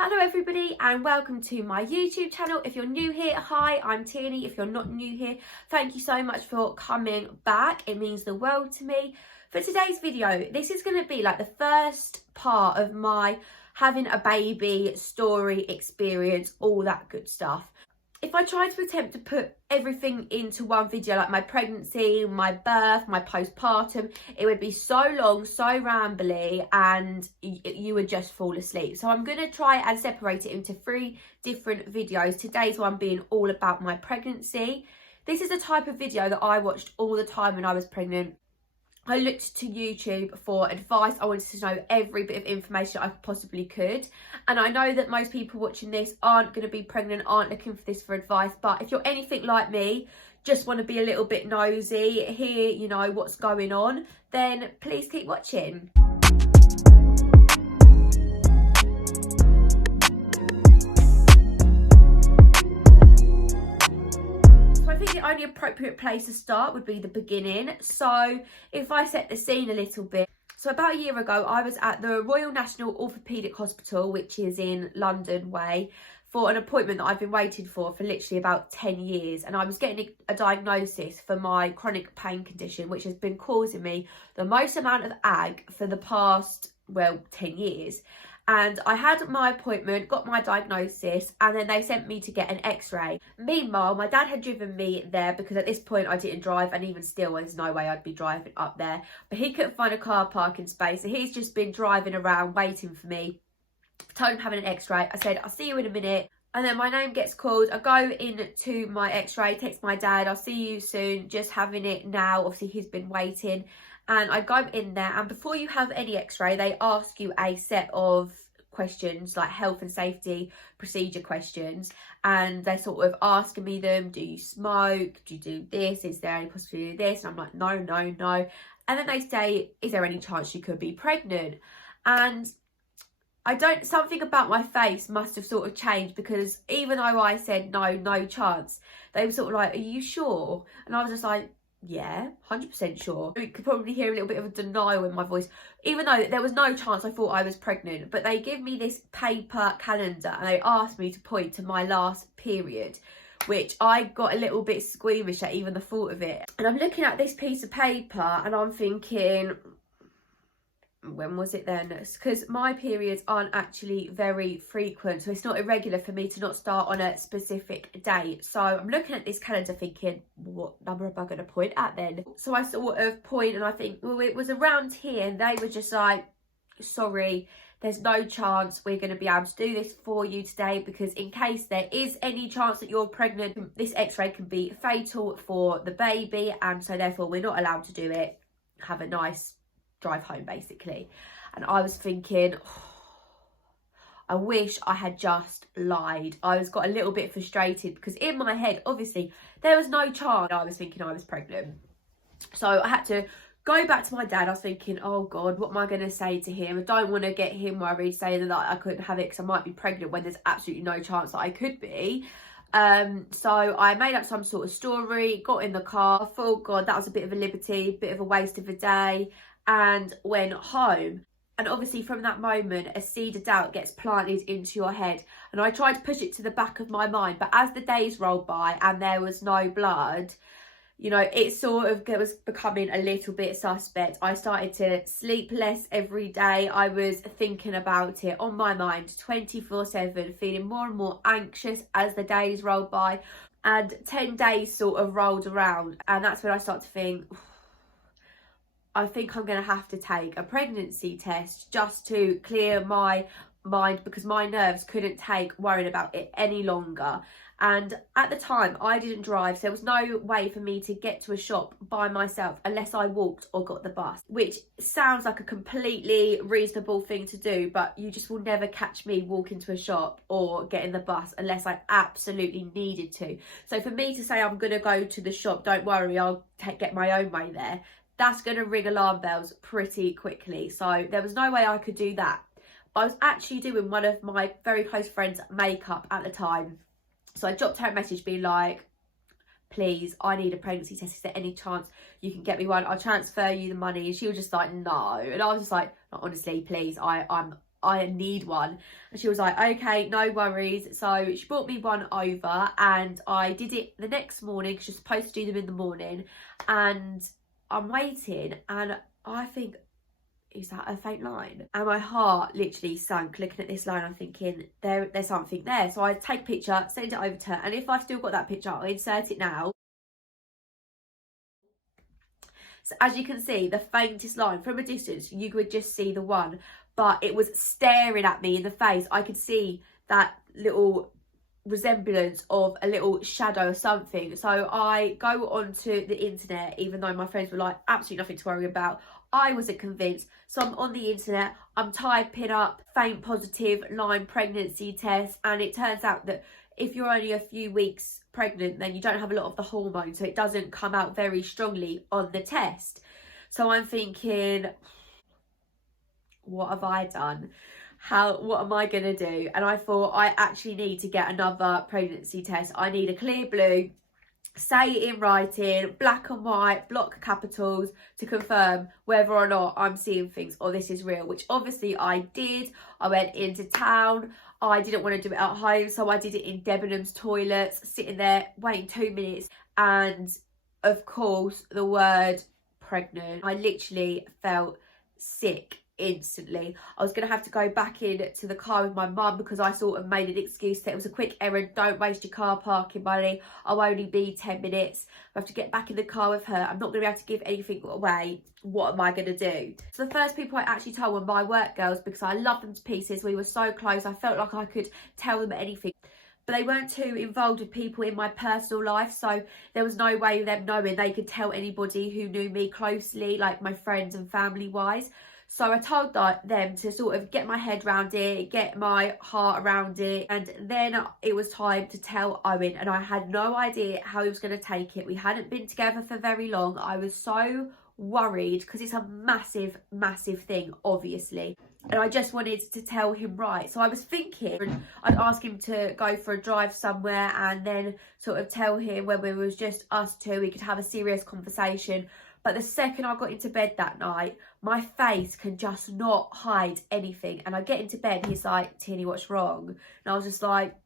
Hello everybody and welcome to my YouTube channel. If you're new here, hi, I'm Tierney. If you're not new here, thank you so much for coming back. It means the world to me. For today's video, this is going to be like the first part of my having a baby story experience, all that good stuff. If I tried to attempt to put everything into one video, like my pregnancy, my birth, my postpartum, it would be so long, so rambly, and you would just fall asleep. So I'm going to try and separate it into 3 different videos. Today's one being all about my pregnancy. This is the type of video that I watched all the time when I was pregnant. I looked to YouTube for advice. I wanted to know every bit of information I possibly could. And I know that most people watching this aren't going to be pregnant, aren't looking for this for advice. But if you're anything like me, just want to be a little bit nosy, hear, you know, what's going on, then please keep watching. The only appropriate place to start would be the beginning. So if I set the scene a little bit, so about a year ago I was at the Royal National Orthopaedic Hospital, which is in London Way, for an appointment that I've been waiting for literally about 10 years, and I was getting a diagnosis for my chronic pain condition, which has been causing me the most amount of ag for the past 10 years. And I had my appointment, got my diagnosis, and then they sent me to get an x-ray. Meanwhile, my dad had driven me there because at this point I didn't drive, and even still there's no way I'd be driving up there. But he couldn't find a car parking space, so he's just been driving around waiting for me. Told him having an x-ray. I said, I'll see you in a minute. And then my name gets called. I go into my x-ray, text my dad, I'll see you soon, just having it now. Obviously he's been waiting. And I go in there, and before you have any x-ray, they ask you a set of questions, like health and safety procedure questions, and they're sort of asking me them. Do you smoke? Do you do this? Is there any possibility of this? And I'm like, no. And then they say, is there any chance you could be pregnant? And something about my face must have sort of changed, because even though I said no chance, they were sort of like, are you sure? And I was just like, yeah, 100% sure. You could probably hear a little bit of a denial in my voice, even though there was no chance I thought I was pregnant. But they give me this paper calendar and they asked me to point to my last period, which I got a little bit squeamish at even the thought of it. And I'm looking at this piece of paper and I'm thinking, when was it then? Because my periods aren't actually very frequent, so it's not irregular for me to not start on a specific date. So I'm looking at this calendar thinking, what number am I going to point at then? So I sort of point and I think, well, it was around here, and they were just like, sorry, there's no chance we're going to be able to do this for you today, because in case there is any chance that you're pregnant, this x-ray can be fatal for the baby, and so therefore we're not allowed to do it. Have a nice drive home, basically. And I was thinking, I wish I had just lied. I got a little bit frustrated because in my head, obviously, there was no chance I was thinking I was pregnant. So I had to go back to my dad. I was thinking, oh God, what am I going to say to him? I don't want to get him worried, saying that I couldn't have it because I might be pregnant when there's absolutely no chance that I could be. So I made up some sort of story, got in the car, thought, God, that was a bit of a liberty, bit of a waste of a day, and went home. And obviously from that moment, a seed of doubt gets planted into your head, and I tried to push it to the back of my mind, but as the days rolled by and there was no blood, you know, it was becoming a little bit suspect. I started to sleep less every day. I was thinking about it on my mind 24/7, feeling more and more anxious as the days rolled by, and 10 days sort of rolled around, and that's when I started to think, I think I'm going to have to take a pregnancy test just to clear my mind, because my nerves couldn't take worrying about it any longer. And at the time I didn't drive, so there was no way for me to get to a shop by myself unless I walked or got the bus, which sounds like a completely reasonable thing to do, but you just will never catch me walking to a shop or getting the bus unless I absolutely needed to. So for me to say I'm going to go to the shop, don't worry, I'll get my own way there, that's going to ring alarm bells pretty quickly. So there was no way I could do that. I was actually doing one of my very close friends' makeup at the time. So I dropped her a message being like, please, I need a pregnancy test. Is there any chance you can get me one? I'll transfer you the money. And she was just like, no. And I was just like, honestly, please, I'm I need one. And she was like, okay, no worries. So she brought me one over, and I did it the next morning because you're supposed to do them in the morning. And I'm waiting, and I think, is that a faint line? And my heart literally sank looking at this line. I'm thinking, there's something there. So I take a picture, send it over to her, and if I've still got that picture, I'll insert it now. So as you can see, the faintest line from a distance, you could just see the one, but it was staring at me in the face. I could see that little resemblance of a little shadow or something. So I go onto the internet, even though my friends were like, absolutely nothing to worry about. I wasn't convinced. So I'm on the internet, I'm typing up faint positive Lyme pregnancy test, and it turns out that if you're only a few weeks pregnant, then you don't have a lot of the hormone, so it doesn't come out very strongly on the test. So I'm thinking, what have I done? What am I gonna do? And I thought, I actually need to get another pregnancy test. I need a clear blue, say it in writing, black and white, block capitals, to confirm whether or not I'm seeing things or this is real, which obviously I did. I went into town. I didn't want to do it at home, so I did it in Debenhams toilets, sitting there waiting 2 minutes, and of course the word pregnant. I literally felt sick instantly. I was going to have to go back in to the car with my mum because I sort of made an excuse that it was a quick errand. Don't waste your car parking money. I'll only be 10 minutes. I have to get back in the car with her. I'm not going to be able to give anything away. What am I going to do? So the first people I actually told were my work girls because I love them to pieces. We were so close. I felt like I could tell them anything. But they weren't too involved with people in my personal life, so there was no way of them knowing they could tell anybody who knew me closely, like my friends and family wise. So I told them to sort of get my head around it, get my heart around it, and then it was time to tell Owen, and I had no idea how he was going to take it. We hadn't been together for very long. I was so worried because it's a massive, massive thing, obviously. And I just wanted to tell him right. So I was thinking I'd ask him to go for a drive somewhere and then sort of tell him when it was just us two, we could have a serious conversation. But the second I got into bed that night, my face can just not hide anything. And I get into bed, he's like, Tinny, what's wrong? And I was just like,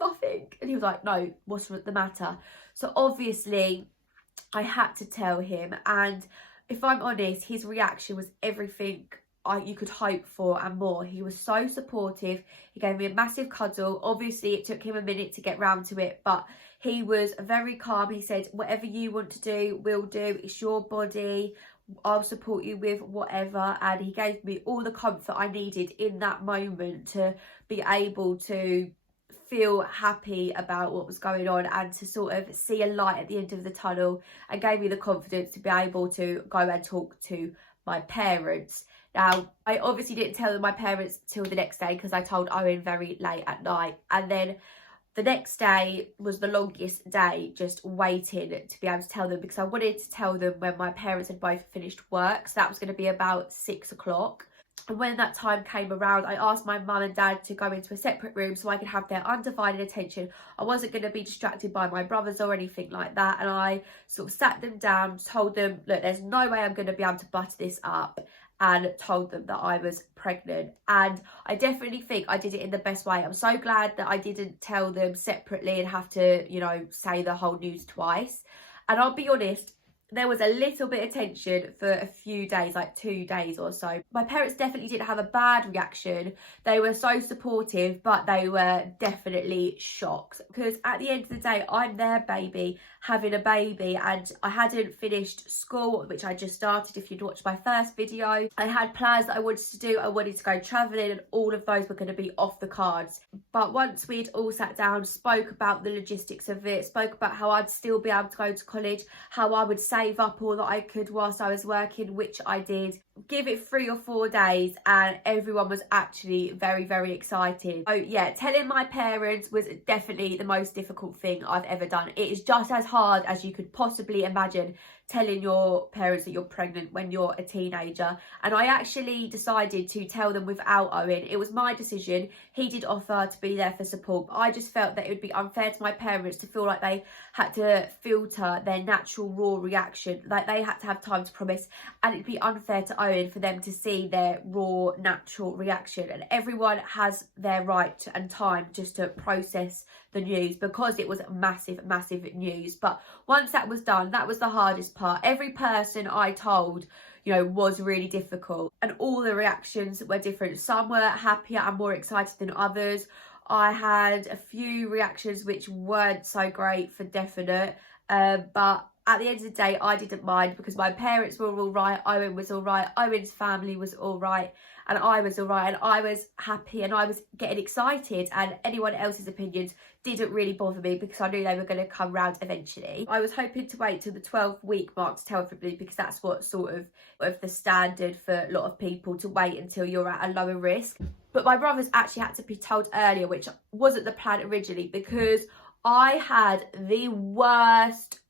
nothing. And he was like, no, what's the matter? So obviously I had to tell him. And if I'm honest, his reaction was everything you could hope for and more. He was so supportive. He gave me a massive cuddle. Obviously it took him a minute to get round to it, but he was very calm. He said, whatever you want to do, we'll do. It's your body. I'll support you with whatever. And he gave me all the comfort I needed in that moment to be able to feel happy about what was going on and to sort of see a light at the end of the tunnel, and gave me the confidence to be able to go and talk to my parents. Now, I obviously didn't tell my parents till the next day because I told Owen very late at night. And then the next day was the longest day, just waiting to be able to tell them, because I wanted to tell them when my parents had both finished work. So that was going to be about 6 o'clock. And when that time came around, I asked my mum and dad to go into a separate room so I could have their undivided attention. I wasn't going to be distracted by my brothers or anything like that. And I sort of sat them down, told them, look, there's no way I'm going to be able to butter this up, and told them that I was pregnant. And I definitely think I did it in the best way. I'm so glad that I didn't tell them separately and have to, you know, say the whole news twice. And I'll be honest, there was a little bit of tension for a few days, like 2 days or so. My parents definitely didn't have a bad reaction. They were so supportive, but they were definitely shocked. Because at the end of the day, I'm their baby, having a baby, and I hadn't finished school, which I just started if you'd watched my first video. I had plans that I wanted to do. I wanted to go travelling, and all of those were going to be off the cards. But once we'd all sat down, spoke about the logistics of it, spoke about how I'd still be able to go to college, how I would save up all that I could whilst I was working, which I did. Give it 3 or 4 days and everyone was actually very, very excited. So yeah, telling my parents was definitely the most difficult thing I've ever done. It is just as hard as you could possibly imagine telling your parents that you're pregnant when you're a teenager. And I actually decided to tell them without Owen. It was my decision. He did offer to be there for support. I just felt that it would be unfair to my parents to feel like they had to filter their natural raw reaction, like they had to have time to process, and it'd be unfair to Owen for them to see their raw natural reaction. And everyone has their right and time just to process the news, because it was massive news. But once that was done, that was the hardest part. Every person I told, you know, was really difficult, and all the reactions were different. Some were happier and more excited than others. I had a few reactions which weren't so great, for definite, but at the end of the day, I didn't mind, because my parents were all right, Owen was all right, Owen's family was all right, and I was all right, and I was happy, and I was getting excited, and anyone else's opinions didn't really bother me, because I knew they were going to come round eventually. I was hoping to wait till the 12-week mark to tell everybody, because that's what sort of the standard for a lot of people, to wait until you're at a lower risk. But my brothers actually had to be told earlier, which wasn't the plan originally, because I had the worst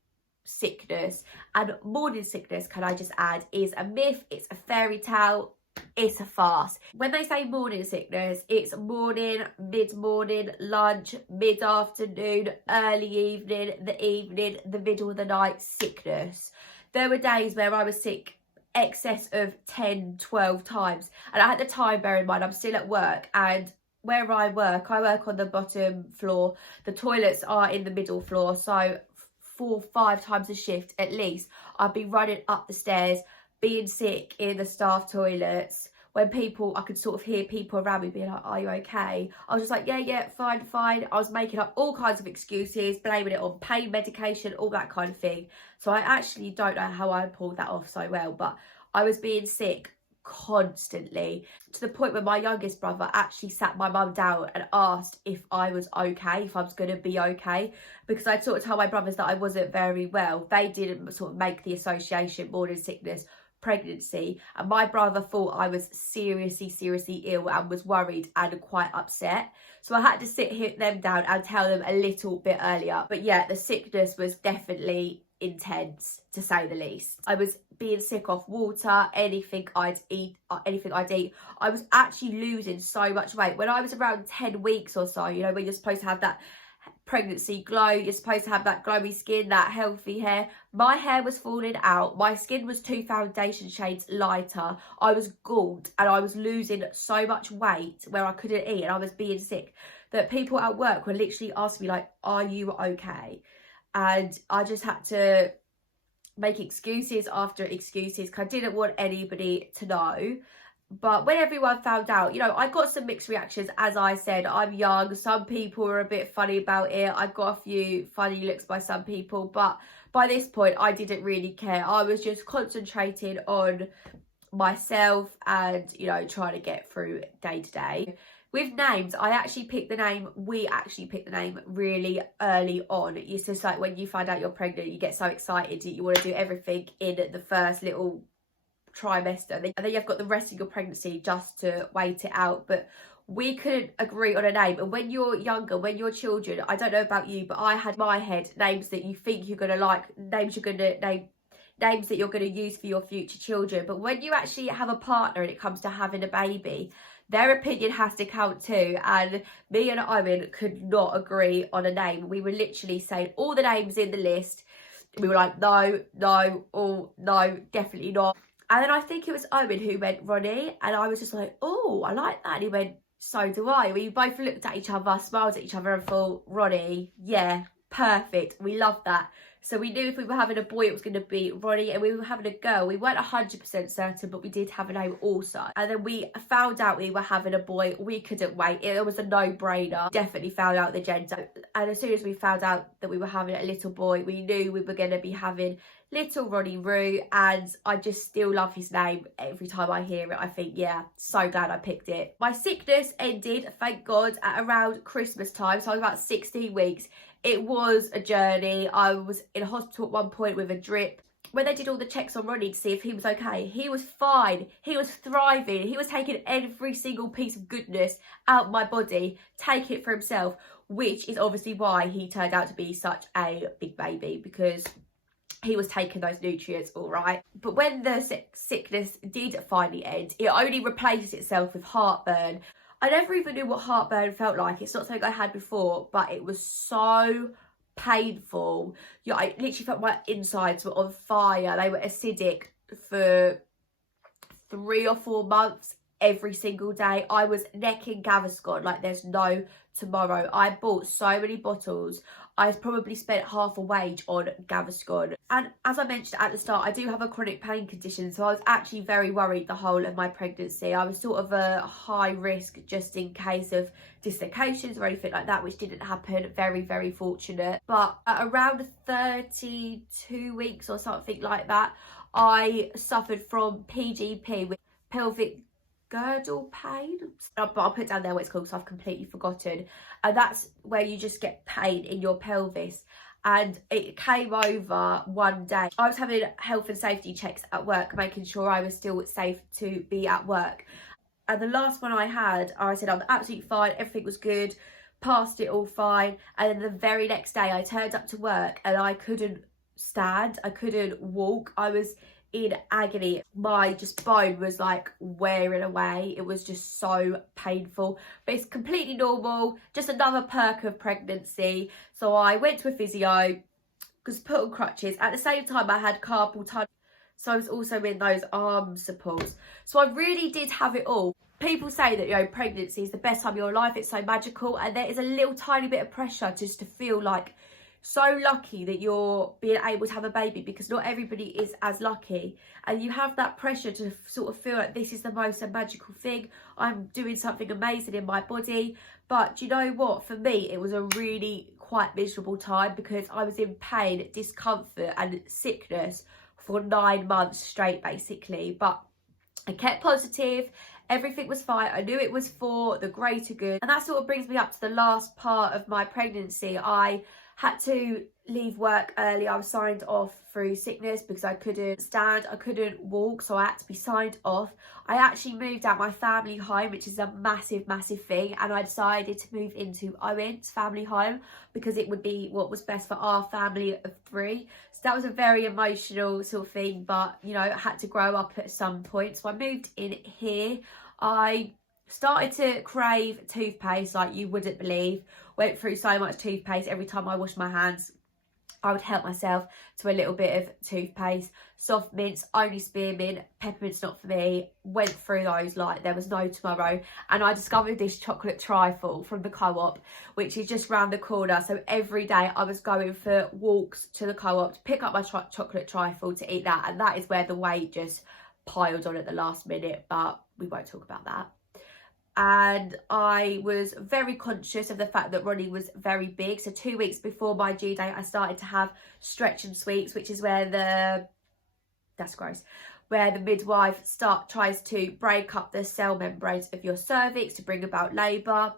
sickness. And morning sickness, can I just add, is a myth, it's a fairy tale, it's a farce. When they say morning sickness, it's morning, mid-morning, lunch, mid-afternoon, early evening, the middle of the night sickness. There were days where I was sick excess of 10, 12 times. And at the time, bear in mind, I'm still at work, and where I work on the bottom floor. The toilets are in the middle floor, so 4, 5 times a shift at least, I'd be running up the stairs, being sick in the staff toilets. When people, I could sort of hear people around me being like, are you okay? I was just like, yeah, fine. I was making up all kinds of excuses, blaming it on pain medication, all that kind of thing. So I actually don't know how I pulled that off so well, but I was being sick constantly, to the point where my youngest brother actually sat my mum down and asked if I was okay, if I was going to be okay, because I'd sort of told my brothers that I wasn't very well. They didn't sort of make the association morning sickness, pregnancy, and my brother thought I was seriously ill and was worried and quite upset. So I had to sit them down and tell them a little bit earlier. But yeah, the sickness was definitely intense, to say the least. I was being sick off water, anything I'd eat. I was actually losing so much weight. When I was around 10 weeks or so, you know, when you're supposed to have that pregnancy glow, you're supposed to have that glowy skin, that healthy hair, my hair was falling out, my skin was 2 foundation shades lighter, I was gaunt, and I was losing so much weight where I couldn't eat, and I was being sick, that people at work were literally asking me like, are you okay? And I just had to make excuses after excuses, because I didn't want anybody to know. But when everyone found out, you know, I got some mixed reactions. As I said, I'm young. Some people were a bit funny about it. I got a few funny looks by some people. But by this point, I didn't really care. I was just concentrating on myself and, you know, trying to get through day to day. With names, we actually picked the name really early on. It's just like when you find out you're pregnant, you get so excited that you want to do everything in the first little trimester, and then you've got the rest of your pregnancy just to wait it out. But we couldn't agree on a name, and when you're younger, when you're children, I don't know about you, but I had in my head names that you think you're gonna like, names that you're going to use for your future children. But when you actually have a partner and it comes to having a baby, their opinion has to count too. And me and Owen could not agree on a name. We were literally saying all the names in the list. We were like, no, definitely not. And then I think it was Owen who went Ronnie, and I was just like, oh, I like that. And he went, so do I. We both looked at each other, smiled at each other, and thought, Ronnie, yeah, perfect. We love that. So we knew if we were having a boy, it was going to be Ronnie, and we were having a girl. We weren't 100% certain, but we did have a name also. And then we found out we were having a boy. We couldn't wait. It was a no-brainer. Definitely found out the gender. And as soon as we found out that we were having a little boy, we knew we were going to be having little Ronnie Roo. And I just still love his name. Every time I hear it, I think, yeah, so glad I picked it. My sickness ended, thank God, at around Christmas time. So I was about 16 weeks. It was a journey. I was in hospital at one point with a drip. When they did all the checks on Ronnie to see if he was okay, he was fine. He was thriving. He was taking every single piece of goodness out of my body, taking it for himself, which is obviously why he turned out to be such a big baby, because he was taking those nutrients all right. But when the sickness did finally end, it only replaced itself with heartburn. I never even knew what heartburn felt like. It's not something I had before, but it was so painful. Yeah, I literally felt my insides were on fire. They were acidic for 3 or 4 months. Every single day I was necking Gaviscon like there's no tomorrow. I bought so many bottles. I probably spent half a wage on Gaviscon. And as I mentioned at the start, I do have a chronic pain condition, so I was actually very worried the whole of my pregnancy. I was sort of a high risk just in case of dislocations or anything like that, which didn't happen. Very, very fortunate. But at around 32 weeks or something like that, I suffered from PGP, with pelvic girdle pain, but I'll put down there what it's called because I've completely forgotten. And that's where you just get pain in your pelvis. And it came over one day. I was having health and safety checks at work, making sure I was still safe to be at work. And the last one I had, I said I'm absolutely fine, everything was good, passed it all fine. And then the very next day I turned up to work and I couldn't stand, I couldn't walk, I was in agony. My just bone was like wearing away. It was just so painful, but it's completely normal, just another perk of pregnancy. So I went to a physio, because put on crutches. At the same time I had carpal tunnel, so I was also in those arm supports. So I really did have it all. People say that, you know, pregnancy is the best time of your life, it's so magical, and there is a little tiny bit of pressure just to feel like so lucky that you're being able to have a baby, because not everybody is as lucky, and you have that pressure to sort of feel like this is the most magical thing, I'm doing something amazing in my body. But you know what, for me it was a really quite miserable time, because I was in pain, discomfort and sickness for 9 months straight basically. But I kept positive, everything was fine, I knew it was for the greater good. And that sort of brings me up to the last part of my pregnancy. I had to leave work early. I was signed off through sickness because I couldn't stand, I couldn't walk, so I had to be signed off. I actually moved out my family home, which is a massive thing, and I decided to move into Owen's family home because it would be what was best for our family of 3. So that was a very emotional sort of thing, but you know, I had to grow up at some point. So I moved in here. I started to crave toothpaste like you wouldn't believe. Went through so much toothpaste. Every time I washed my hands, I would help myself to a little bit of toothpaste. Soft mints, only spearmint, peppermint's not for me. Went through those like there was no tomorrow. And I discovered this chocolate trifle from the co-op, which is just round the corner. So every day I was going for walks to the co-op to pick up my chocolate trifle to eat that. And that is where the weight just piled on at the last minute, but we won't talk about that. And I was very conscious of the fact that Ronnie was very big. So 2 weeks before my due date, I started to have stretch and sweeps, which is where that's gross, where the midwife tries to break up the cell membranes of your cervix to bring about labour.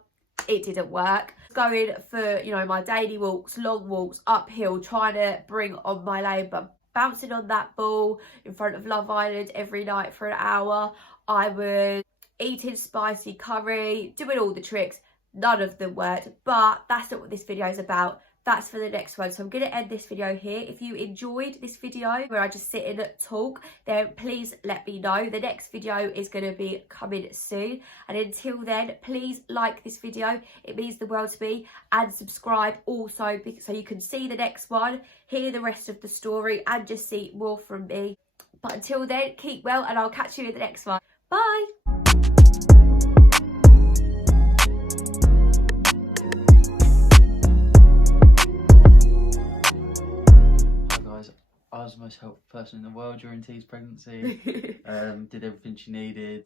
It didn't work. Going for, you know, my daily walks, long walks, uphill, trying to bring on my labour, bouncing on that ball in front of Love Island every night for an hour. I was eating spicy curry, doing all the tricks, none of them worked. But that's not what this video is about. That's for the next one. So I'm going to end this video here. If you enjoyed this video where I just sit and talk, then please let me know. The next video is going to be coming soon. And until then, please like this video. It means the world to me. And subscribe also so you can see the next one, hear the rest of the story, and just see more from me. But until then, keep well, and I'll catch you in the next one. Bye! I was the most helpful person in the world during T's pregnancy. Did everything she needed.